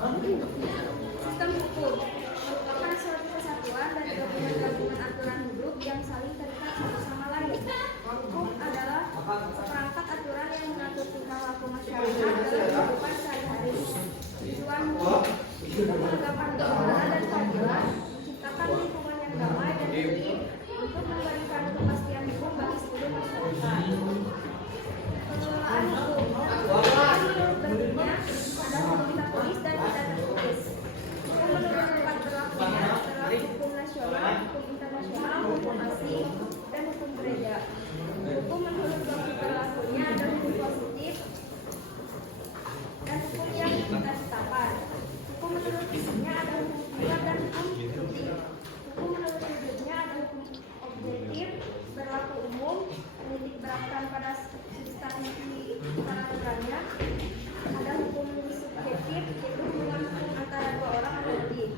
Sistem hukum merupakan suatu kesatuan dan gabungan aturan hidup yang saling terikat satu sama lain. Hukum adalah seperangkat aturan yang mengatur tingkah laku masyarakat dalam kehidupan sehari-hari. Tujuan hukum untuk menegakkan kebenaran dan keadilan, menciptakan lingkungan yang damai dan tertib, untuk memberikan kepastian hukum bagi seluruh masyarakat. Pengelolaan hukum bentuknya ada hukum tertulis dan tidak tertulis. Hukum menurut tempat berlakunya adalah hukum nasional, hukum internasional, hukum asing, dan hukum gereja. Hukum menurut tempat berlakunya ada hukum positif dan hukum yang tidak tetapkan. Hukum menurut fisiknya ada hukum privat dan hukum publik. Hukum menurut wujudnya ada hukum objektif, berlaku umum, menitik beratkan pada substansi peraturannya. Ada hukum subjektif, yaitu hubungan hukum antara dua orang atau lebih.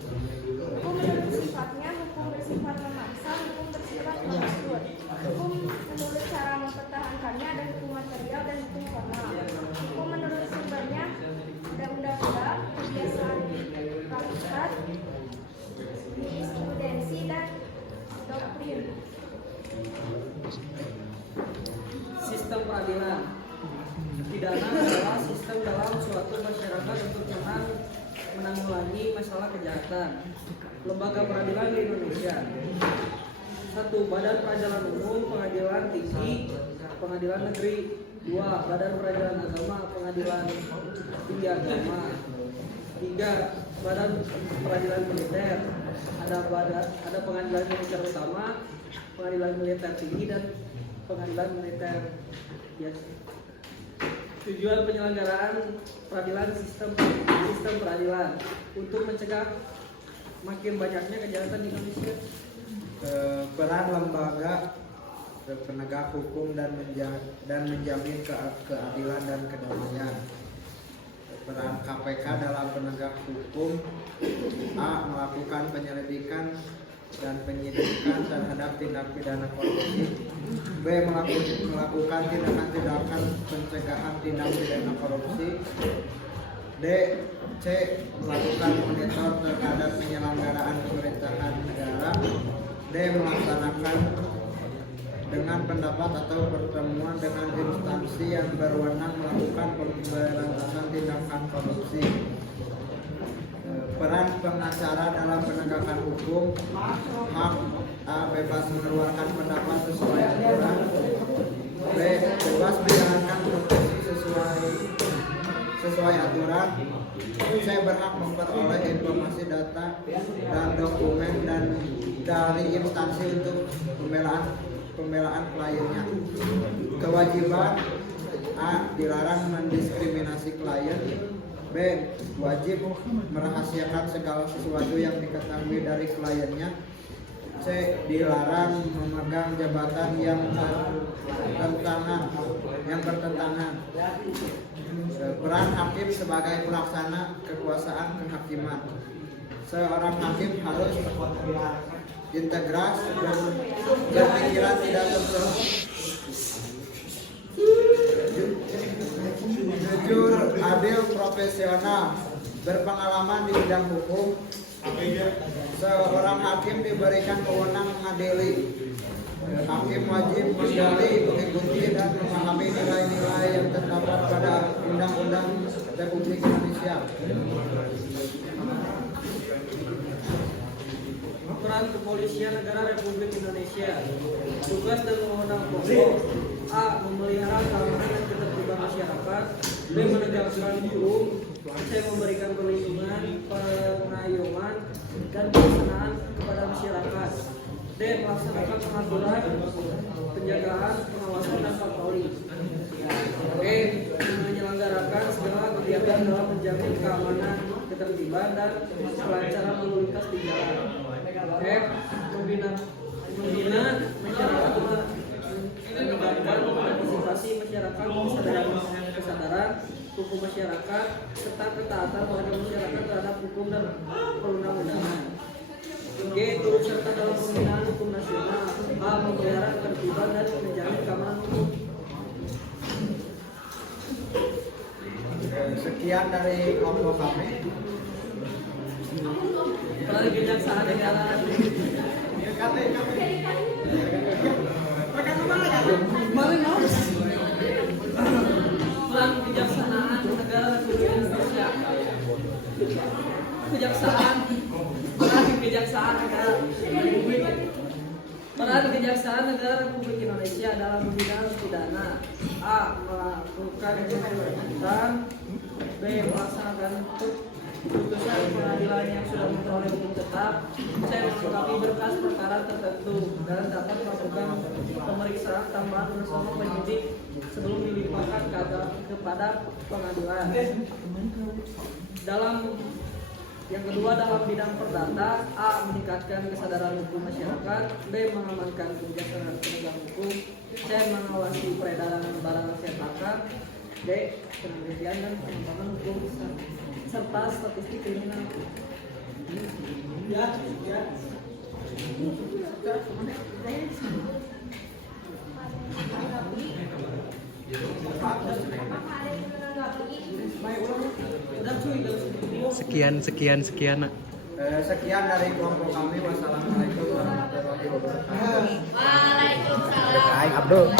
Hukum menurut sifatnya, hukum bersifat memaksa, hukum bersifat mengatur. Hukum menurut cara mempertahankannya ada hukum material dan hukum formal. Hukum menurut sumbernya ada undang-undang, kebiasaan praktek, jurisprudensi, dan doktrin. Sistem peradilan. Pidana adalah sistem dalam suatu masyarakat untuk menanggulangi masalah kejahatan. Lembaga peradilan di Indonesia. 1. Badan Peradilan Umum, Pengadilan Tinggi, Pengadilan Negeri. 2. Badan Peradilan Agama, Pengadilan Tinggi Agama. 3. Badan Peradilan Militer. Ada Pengadilan Militer Utama, Pengadilan Militer Tinggi, dan Pengadilan Militer Biasa. Tujuan penyelenggaraan peradilan sistem peradilan untuk mencegah makin banyaknya kejahatan di Indonesia. Peran lembaga penegak hukum dan menjamin keadilan dan kedamaian. Peran KPK dalam penegak hukum: A. Melakukan penyelidikan dan penyidikan terhadap tindak pidana korupsi. B. Melakukan tindakan-tindakan pencegahan tindak pidana korupsi. D. C. Melakukan monitor terhadap penyelenggaraan pemerintahan negara. D. Melaksanakan dengan pendapat atau pertemuan dengan instansi yang berwenang melakukan pemberantasan tindakan korupsi. Peran pengacara dalam penegakan hukum: hak: A. Bebas mengeluarkan pendapat sesuai aturan. B. Bebas menjalankan profesi sesuai aturan. C. Berhak memperoleh informasi, data, dan dokumen dari instansi untuk pembelaan kliennya. Kewajiban: A. Dilarang mendiskriminasi klien. B. Wajib merahasiakan segala sesuatu yang diketahui dari kliennya. C. Dilarang memegang jabatan yang bertentangan. Peran hakim sebagai pelaksana kekuasaan kehakiman. Seorang hakim harus integras, berpikiran tidak tertutup, jujur, adil, profesional, berpengalaman di bidang hukum. Seorang hakim diberikan wewenang mengadili. Hakim wajib menggali, mengikuti, dan memahami nilai-nilai yang terdapat pada Undang-Undang Republik Indonesia. Peran Kepolisian Negara Republik Indonesia. Tugas dan wewenang pokok: A. Memelihara keamanan dan ketertiban masyarakat. B. Menegakkan hukum. C. Memberikan perlindungan, pengayuman, dan pelaksanaan kepada masyarakat. D. Melaksanakan pengaturan, penjagaan, pengawasan, dan patroli. E. Menyelenggarakan segala kegiatan dalam menjamin keamanan, ketertiban, dan kelancaran lalu lintas di jalan. F. Membina masyarakat, meningkatkan partisipasi masyarakat, kesadaran hukum masyarakat, serta ketaatan warga masyarakat terhadap hukum dan perundang-undangan. G. Turut serta dalam pembinaan hukum nasional. A. Memelihara ketertiban dan menjamin keamanan hukum. Sekian sekian dari kelompok kami. Peran kejaksaan negara. Peran kejaksanaan negara Republik Indonesia. Peran kejaksaan negara Republik Indonesia dalam bidang pidana: A. Melakukan penuntutan. B. Melaksanakan putusan pengadilan yang sudah memperoleh hukum tetap. C. Melengkapi berkas perkara tertentu dan dapat melakukan pemeriksaan tambahan bersama penyidik sebelum dilimpahkan kepada pengadilan. Yang kedua, dalam bidang perdata: A. Meningkatkan kesadaran hukum masyarakat. B. Mengamankan kebijaksanaan penegak hukum. C. Mengawasi peredaran barang cetakan. D. Penelitian dan pengembangan hukum serta statistik kriminal. Sekian. Sekian dari kelompok kami. Wassalamualaikum warahmatullahi wabarakatuh. Waalaikumsalam. Abdul.